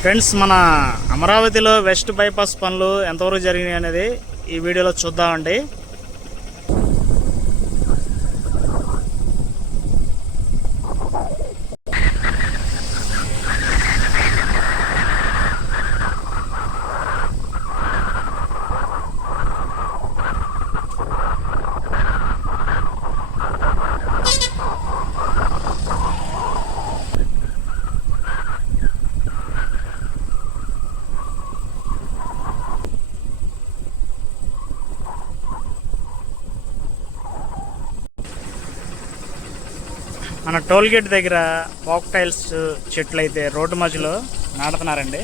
Friends మన అమరావతిలో west bypass పనులు ఎంతవరకు జరిగినాయి అనేది ఈ వీడియోలో చూద్దామండి. మన టోల్ గేట్ దగ్గర పాక్ టైల్స్ చెట్లు అయితే రోడ్డు మధ్యలో నాటుతున్నారండి.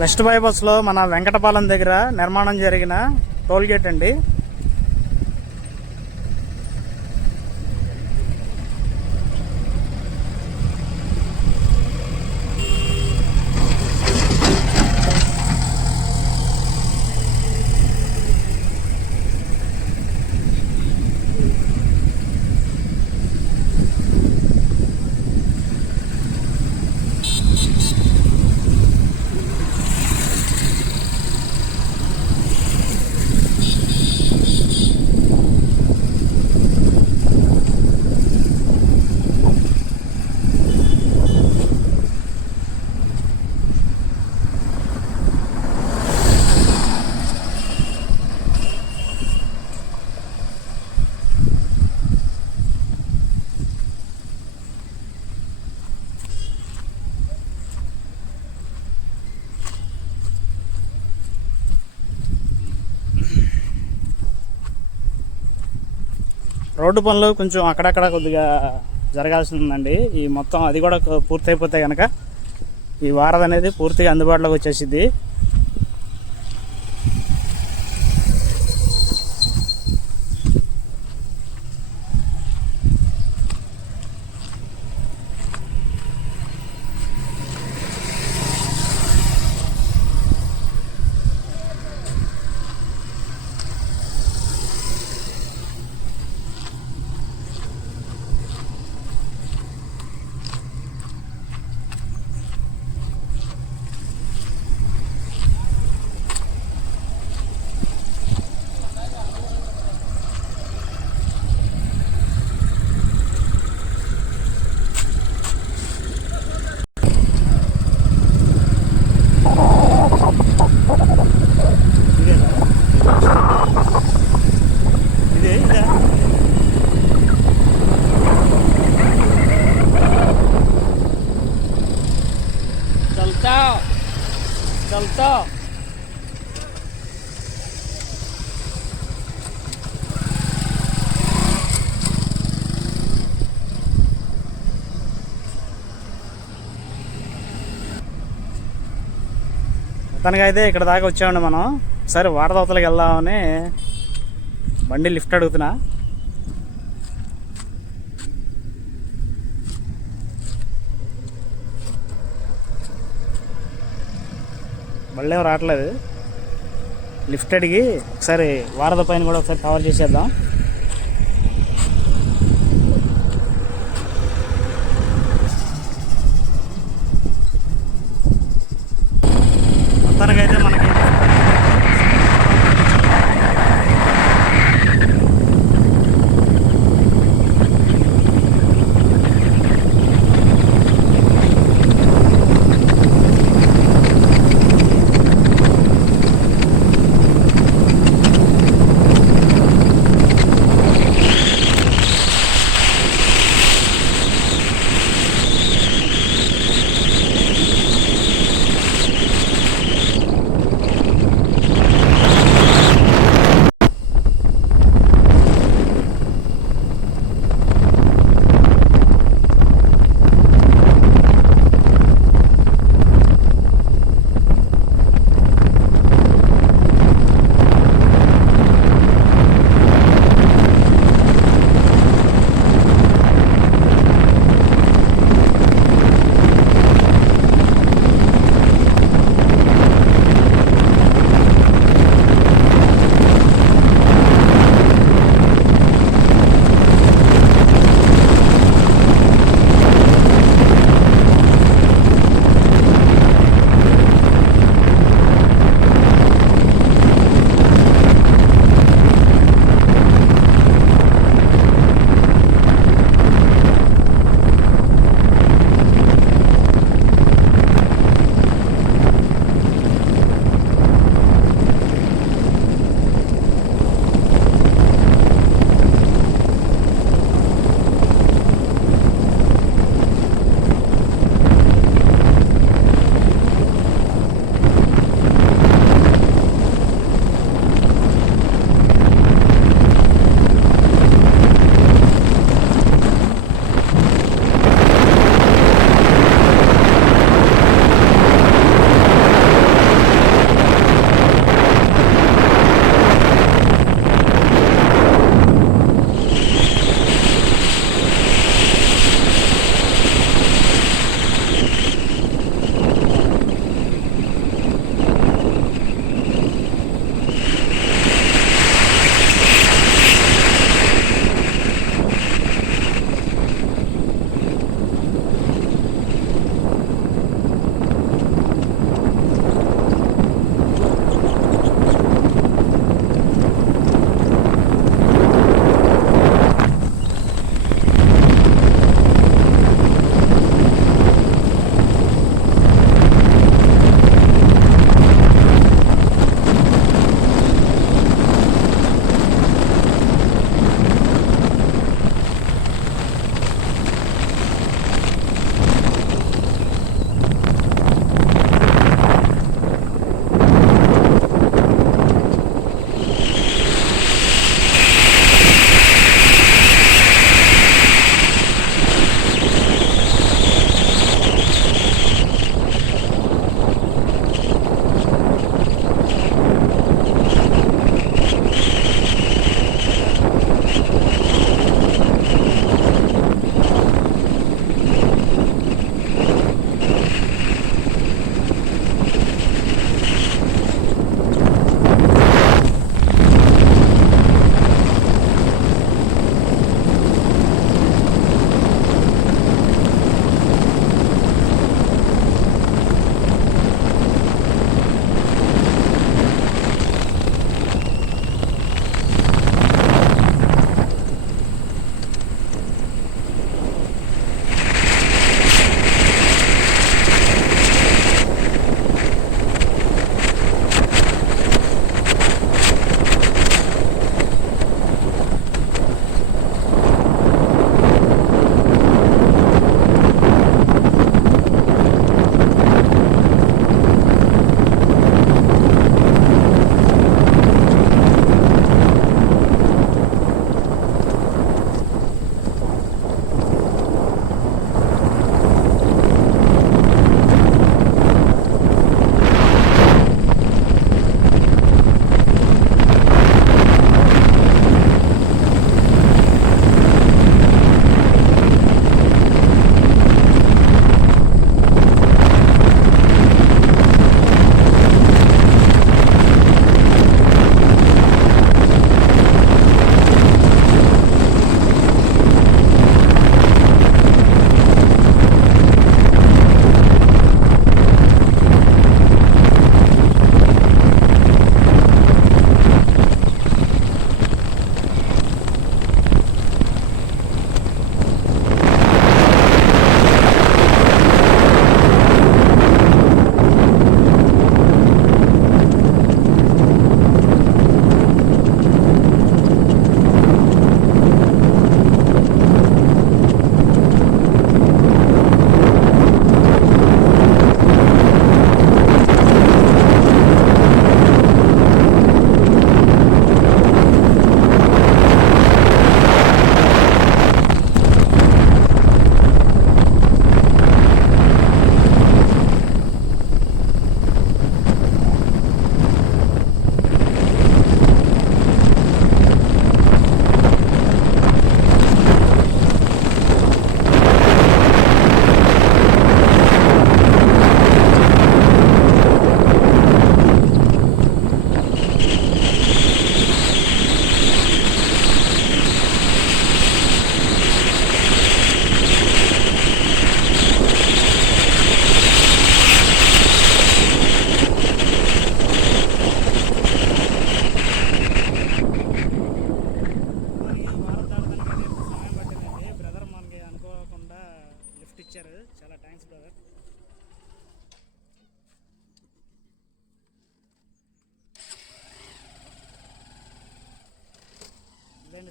వెస్ట్ బైపాస్లో మన వెంకటపాలెం దగ్గర నిర్మాణం జరిగిన టోల్గేట్ అండి. రోడ్డు పనులు కొంచెం అక్కడక్కడ కొద్దిగా జరగాల్సి ఉందండి ఈ మొత్తం అది కూడా పూర్తయిపోతే కనుక ఈ వారధి అనేది పూర్తిగా అందుబాటులోకి వచ్చేసిద్ది. చల్తా అయితే ఇక్కడ దాకా వచ్చామండి మనం. సరే వారదవతలకి వెళ్దామని బండి లిఫ్ట్ అడుగుతున్నా. మళ్ళీ ఏం రావట్లేదు. లిఫ్ట్ అడిగి ఒకసారి వారద పైన కూడా ఒకసారి కవర్ చేసేద్దాం.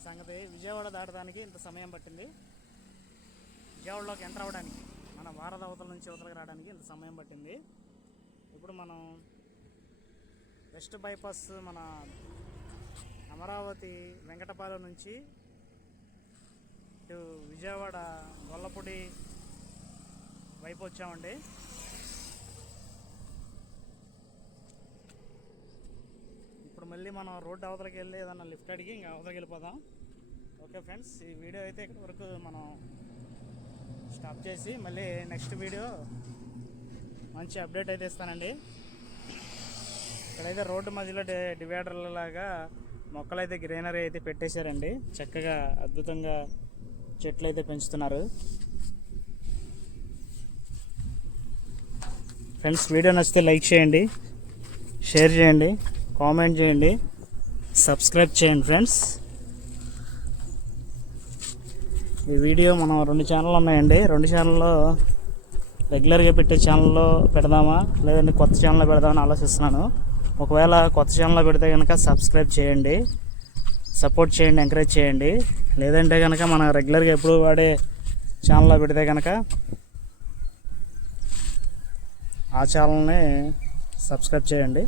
సంగతి విజయవాడ దాటడానికి ఇంత సమయం పట్టింది. విజయవాడలోకి ఎంటర్ అవ్వడానికి మన భారత అవతల నుంచి అవతలకి రావడానికి ఇంత సమయం పట్టింది. ఇప్పుడు మనం వెస్ట్ బైపాస్ మన అమరావతి వెంకటపాలెం నుంచి ఇటు విజయవాడ గొల్లపూడి వైపు వచ్చామండి. ఇప్పుడు మళ్ళీ మనం రోడ్డు అవతలకి వెళ్ళి ఏదన్నా లిఫ్ట్ అడిగి ఇంకా అవతలకి వెళ్ళిపోదాం. ఓకే ఫ్రెండ్స్ ఈ వీడియో అయితే ఇక్కడ వరకు మనం స్టాప్ చేసి మళ్ళీ నెక్స్ట్ వీడియో మంచి అప్డేట్ అయితే ఇస్తానండి. ఇక్కడైతే రోడ్డు మధ్యలో డివైడర్ల లాగా మొక్కలు అయితే గ్రీనరీ అయితే పెట్టేశారండి. చక్కగా అద్భుతంగా చెట్లు అయితే పెంచుతున్నారు. ఫ్రెండ్స్ వీడియో నచ్చితే లైక్ చేయండి షేర్ చేయండి కామెంట్ చేయండి సబ్స్క్రైబ్ చేయండి ఫ్రెండ్స్. ఈ వీడియో మనం రెండు ఛానల్ ఉన్నాయండి. రెండు ఛానల్లో రెగ్యులర్గా పెట్టే ఛానల్లో పెడదామా? లేదంటే కొత్త ఛానల్లో పెడదామని ఆలోచిస్తున్నాను. ఒకవేళ కొత్త ఛానల్లో పెడితే కనుక సబ్స్క్రైబ్ చేయండి. సపోర్ట్ చేయండి ఎంకరేజ్ చేయండి. లేదంటే కనుక మనం రెగ్యులర్గా ఎప్పుడు వాడే ఛానల్లో పెడితే కనుక ఆ ఛానల్ని సబ్స్క్రైబ్ చేయండి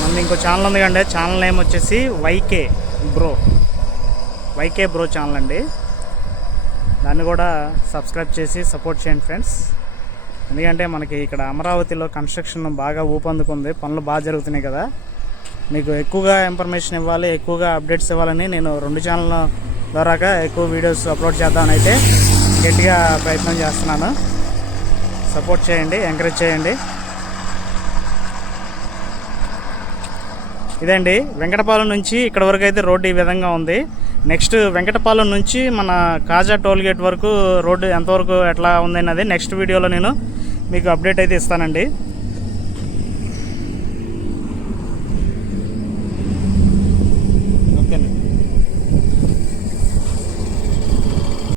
మనది ఇంకో ఛానల్ ఉంది కండి ఛానల్ నేమ్ వచ్చేసి YK bro. YK bro channel అండి. దాన్ని కూడా సబ్స్క్రైబ్ చేసి సపోర్ట్ చేయండి ఫ్రెండ్స్. ఎందుకంటే మనకి ఇక్కడ అమరావతిలో కన్స్ట్రక్షన్ బాగా ఊపందుకుంది. పనులు బాగా జరుగుతున్నాయి కదా. మీకు ఎక్కువగా ఇన్ఫర్మేషన్ ఇవ్వాలి ఎక్కువగా అప్డేట్స్ ఇవ్వాలని నేను రెండు ఛానల్ ద్వారాగా ఎక్కువ వీడియోస్ అప్లోడ్ చేద్దామని అయితే గట్టిగా ప్రయత్నం చేస్తున్నాను. సపోర్ట్ చేయండి ఎంకరేజ్ చేయండి. ఇదండి. వెంకటపాలెం నుంచి ఇక్కడ వరకు అయితే రోడ్డు ఈ విధంగా ఉంది. నెక్స్ట్ వెంకటపాలెం నుంచి మన కాజా టోల్ గేట్ వరకు రోడ్డు ఎంతవరకు ఎట్లా ఉంది అన్నది నెక్స్ట్ వీడియోలో నేను మీకు అప్డేట్ అయితే ఇస్తానండి.